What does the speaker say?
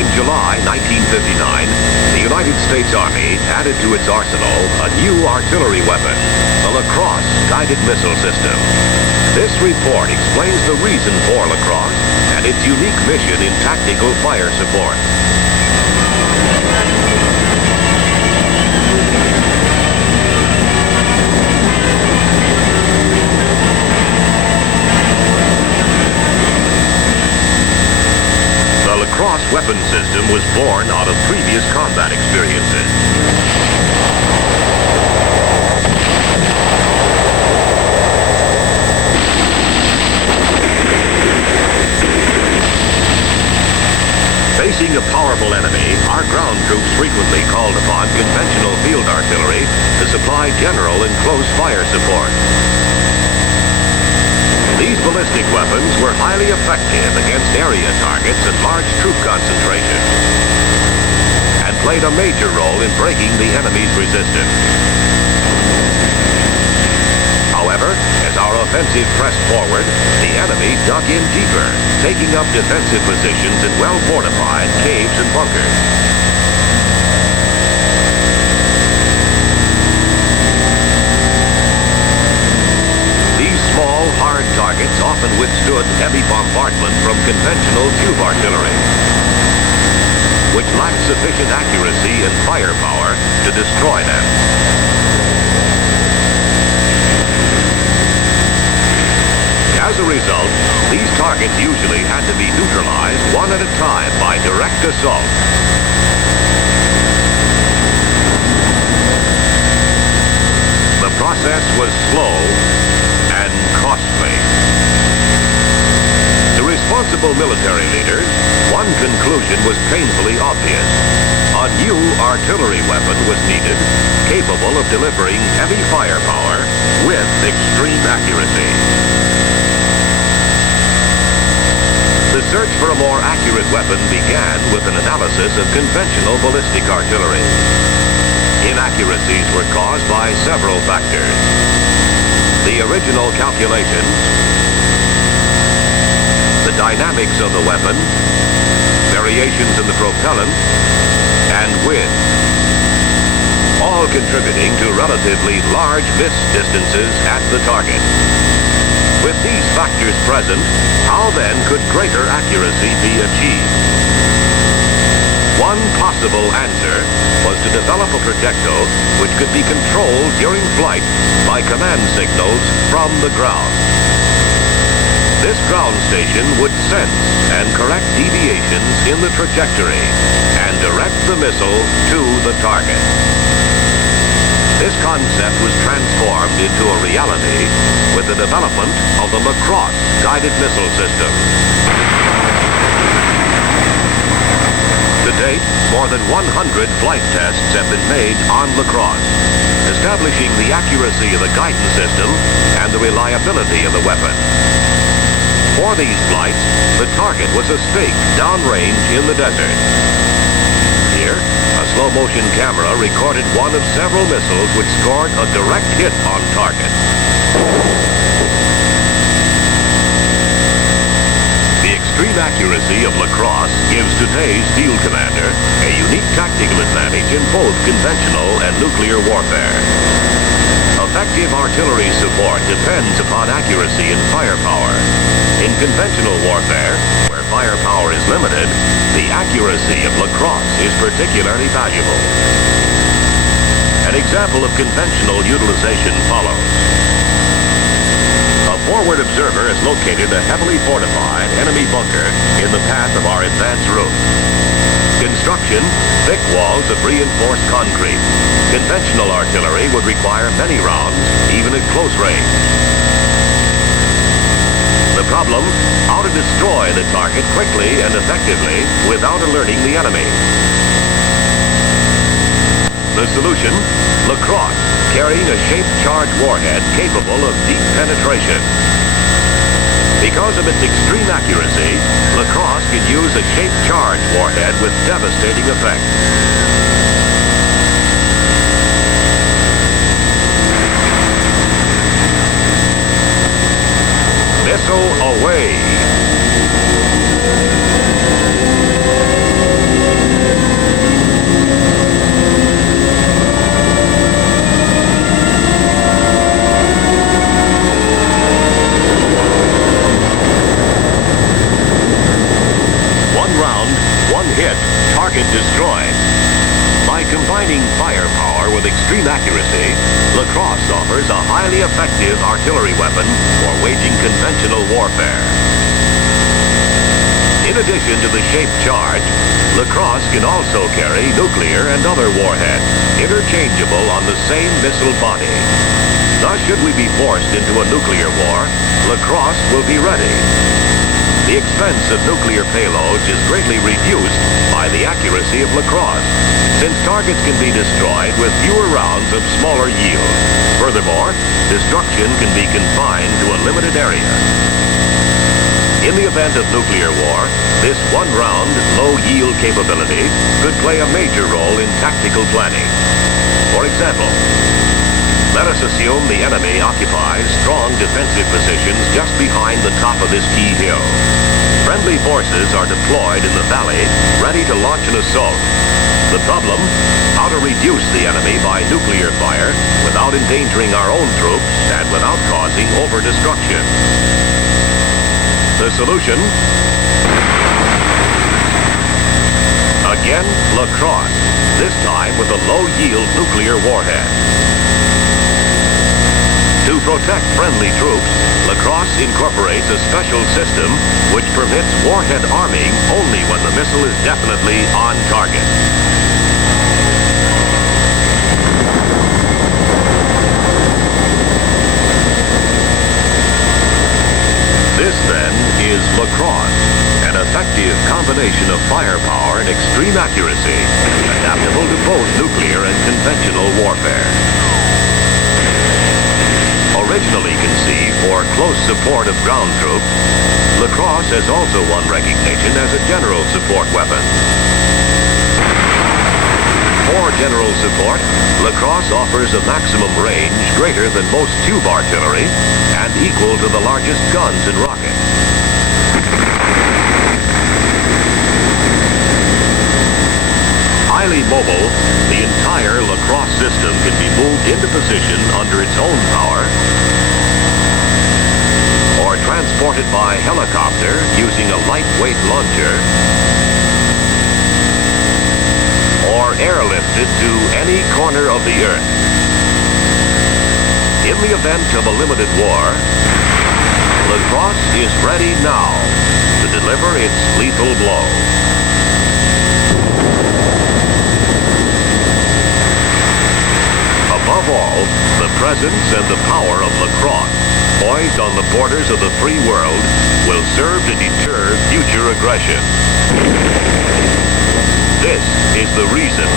In July 1959, the United States Army added to its arsenal a new artillery weapon, the Lacrosse guided missile system. This report explains the reason for Lacrosse and its unique mission in tactical fire support. The Lacrosse weapon system was born out of previous combat experiences. Facing a powerful enemy, our ground troops frequently called upon conventional field artillery to supply general and close fire support. These ballistic weapons were highly effective against area targets and large troop concentrations, and played a major role in breaking the enemy's resistance. However, as our offensive pressed forward, the enemy dug in deeper, taking up defensive positions in well-fortified caves and bunkers. These small, hard targets often withstood heavy bombardment from conventional tube artillery, which lacked sufficient accuracy and firepower to destroy them. As a result, these targets usually had to be neutralized one at a time by direct assault. The process was slow and costly. To responsible military leaders, one conclusion was painfully obvious. A new artillery weapon was needed, capable of delivering heavy firepower with extreme accuracy. The search for a more accurate weapon began with an analysis of conventional ballistic artillery. Inaccuracies were caused by several factors. The original calculations, the dynamics of the weapon, variations in the propellant, and wind, all contributing to relatively large miss distances at the target. With these factors present, how then could greater accuracy be achieved? One possible answer was to develop a projectile which could be controlled during flight by command signals from the ground. This ground station would sense and correct deviations in the trajectory and direct the missile to the target. This concept was transformed into a reality with the development of the Lacrosse guided missile system. To date, more than 100 flight tests have been made on Lacrosse, establishing the accuracy of the guidance system and the reliability of the weapon. For these flights, the target was a stake downrange in the desert. Here, a slow-motion camera recorded one of several missiles which scored a direct hit on target. The extreme accuracy of Lacrosse gives today's field commander a unique tactical advantage in both conventional and nuclear warfare. Effective artillery support depends upon accuracy and firepower. In conventional warfare, where firepower is limited, the accuracy of Lacrosse is particularly valuable. An example of conventional utilization follows. A forward observer has located a heavily fortified enemy bunker in the path of our advance route. Construction, thick walls of reinforced concrete. Conventional artillery would require many rounds, even at close range. The problem, how to destroy the target quickly and effectively without alerting the enemy. The solution, Lacrosse, carrying a shaped charge warhead capable of deep penetration. Because of its extreme accuracy, Lacrosse can use a shaped charge warhead with devastating effect. Missile away. target destroyed. By combining firepower with extreme accuracy, Lacrosse offers a highly effective artillery weapon for waging conventional warfare. In addition to the shaped charge, Lacrosse can also carry nuclear and other warheads, interchangeable on the same missile body. Thus, should we be forced into a nuclear war, Lacrosse will be ready. The expense of nuclear payloads is greatly reduced by the accuracy of Lacrosse, since targets can be destroyed with fewer rounds of smaller yield. Furthermore, destruction can be confined to a limited area. In the event of nuclear war, this one-round, low-yield capability could play a major role in tactical planning. For example, let us assume the enemy occupies strong defensive positions just behind the top of this key hill. Friendly forces are deployed in the valley, ready to launch an assault. The problem, how to reduce the enemy by nuclear fire without endangering our own troops and without causing over-destruction. The solution? Again, Lacrosse, this time with a low-yield nuclear warhead. To protect friendly troops, Lacrosse incorporates a special system which permits warhead arming only when the missile is definitely on target. This, then, is Lacrosse, an effective combination of firepower and extreme accuracy, adaptable to both nuclear and conventional warfare. Originally conceived for close support of ground troops, Lacrosse has also won recognition as a general support weapon. For general support, Lacrosse offers a maximum range greater than most tube artillery and equal to the largest guns and rockets. Highly mobile, the entire Lacrosse system can be moved into position under its own power or transported by helicopter using a lightweight launcher or airlifted to any corner of the earth. In the event of a limited war, Lacrosse is ready now to deliver its lethal blow. Above all, the presence and the power of Lacrosse, poised on the borders of the free world, will serve to deter future aggression. This is the reason